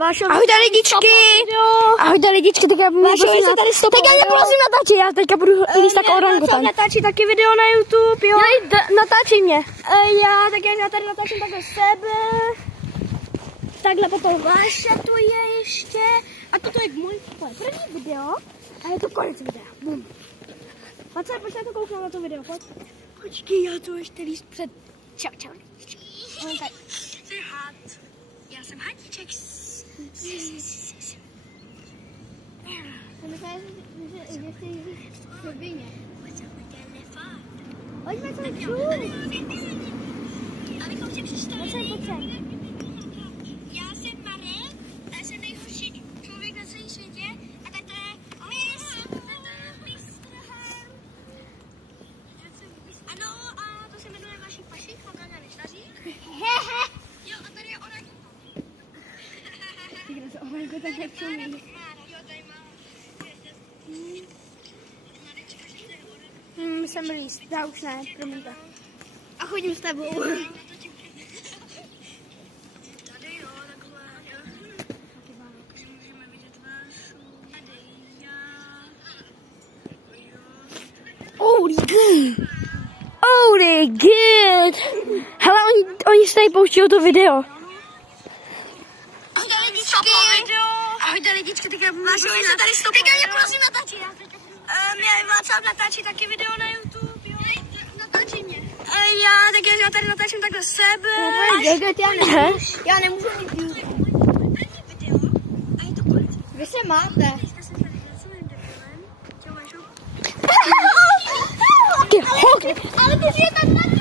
Ahojte lidičky! Ahojte lidičky, teď já mě prosím natáčet, já teďka budu líst tak orangutan. Natáčí taky video na YouTube, jo? Natáčej mě. Já tady natáčím takhle sebe. Takhle potom Váša tu je ještě. A toto je můj první video. A je to konec videa. Bum. Pojď na to kouknout na to video, pojď. Počkej, já to ještě líst před... Čau. Jsi had. Já jsem hadíček. Pojďme se čů. Abychom si představili. Pojď. Já jsem Marek, já jsem nejhorší člověk na celém světě a tak to je Mistr Ham. Ano, a to se jmenuje Vašik Pašik, Fokáňa Neštaří. Jo, a tady je orangutan. Kde se orangutan nepřijme. Jsem líst, já už ne, promiňte. A chodím s tebou. Tady jo, takhle, jo. Můžeme vidět Vášu. Tady já. Holy good. Hele, oni se tady pouští o to video. Ahojte lidičky, teď já mě prosím natáčet. Mě Václav natáčí taky video na YouTube, jo? Natáčí mě. Já tady natáčím takhle sebe. Já nemůžu mít view. A je to konec. Vy se máte. Ale ty jsi tam taky.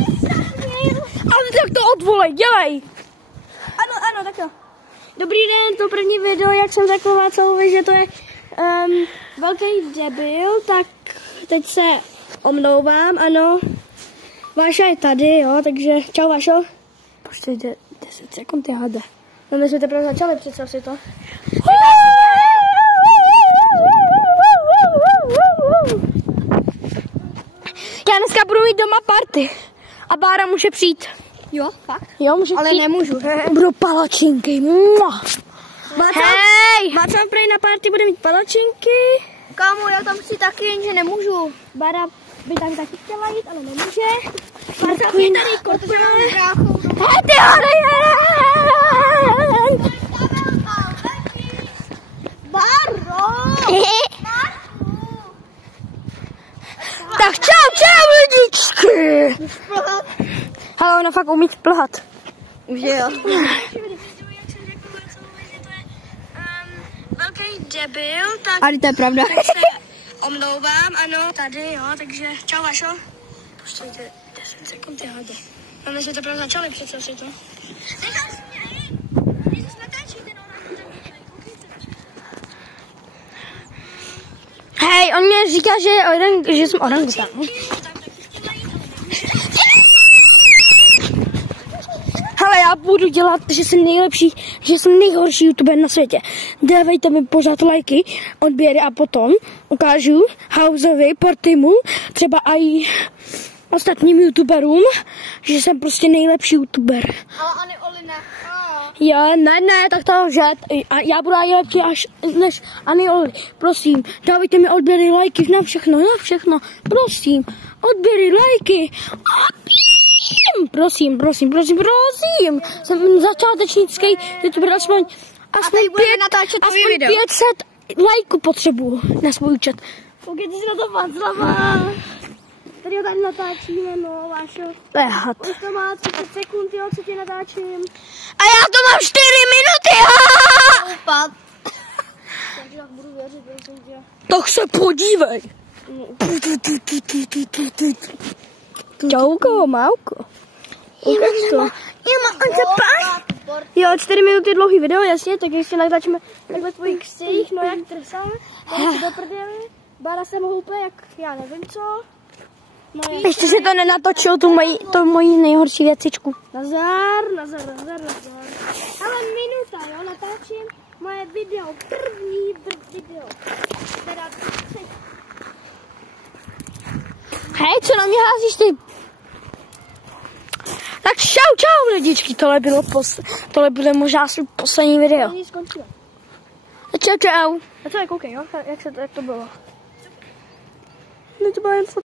Ale tak to odvolej, dělej. Ano, tak to. Dobrý den, to první video, jak jsem řekl Václavovi, že to je velký debil, tak teď se omlouvám, ano. Váša je tady, jo, takže čau Vášo. Počkejte 10 sekund, já jde. No my jsme teprve začali, představ si to. Já dneska budu mít doma party. A Bára může přijít. Jo, fakt? Jo, může Ale přijít. nemůžu. Budou palačinky. Hej! Václav prej na party bude mít palačinky. Kámo, já tam chci taky, jenže nemůžu. Bára by tam taky chtěla jít, ale nemůže. Václav je tady, protože mám bráchu. Hej, ty Báro! Tak čau lidičky! Hele, ona fakt umí plhat. Už je, jo. Velký debil, tak Ale to je pravda. se omlouvám, ano, tady, jo, takže čau Vašo. Počkejte 10 sekund, já jde. No, my jsme teprve začali, přece si to. Hej, on mě říká, že jsem orangutan. Hele, já budu dělat, že jsem nejlepší, že jsem nejhorší youtuber na světě. Dávejte mi pořád lajky, odběry a potom ukážu Houseovi, Portimu, třeba i ostatním youtuberům, že jsem prostě nejlepší youtuber. Ale Ani Oli ne. Jo, ne, tak to lže. A já budu nejlepší až než Ani Oli. Prosím, dávejte mi odběry, lajky, na všechno, prosím. Odběry, lajky. Prosím. Jsem začátečnický youtuber, aspoň 500 lajků potřebuju na svůj účet. Koukejte si na to Václava. Tady ho tady natáčíme, no, Vášo. To je had. Už to má 30 sekund, jo, co tě natáčím. A já to mám 4 minuty, Upad. Takže tak budu věřit, prosím tě. Tak se podívej. Čauko, mauko. Ukaž to. Jo, 4 minuty dlouhý video, jasně, tak ještě natáčíme takhle tvojich ksích, no jak trsám. Tady si do prdeli. Bára jsem houpe, jak já nevím co. No, Ještě si to nenatočil, tu moji nejhorší věcičku. Nazar. Ale minuta, jo, natáčím moje video, první video. Teda Hej, co na mě házíš ty? Tak čau lidičky, tohle bude možná asi poslední video. Není skončilo. Čau. A co je, koukej, jo? Jak to bylo? No to bylo jen